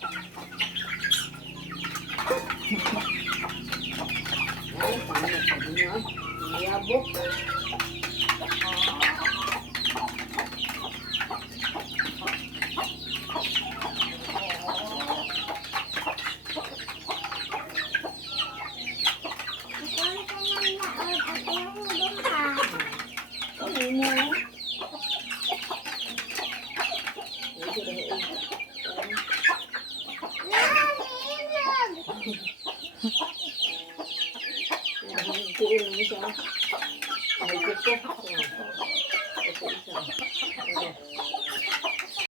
Ay, pangat pa din yun. Mayabok. Ano mo? Tiil mo siya. Ay, gusto.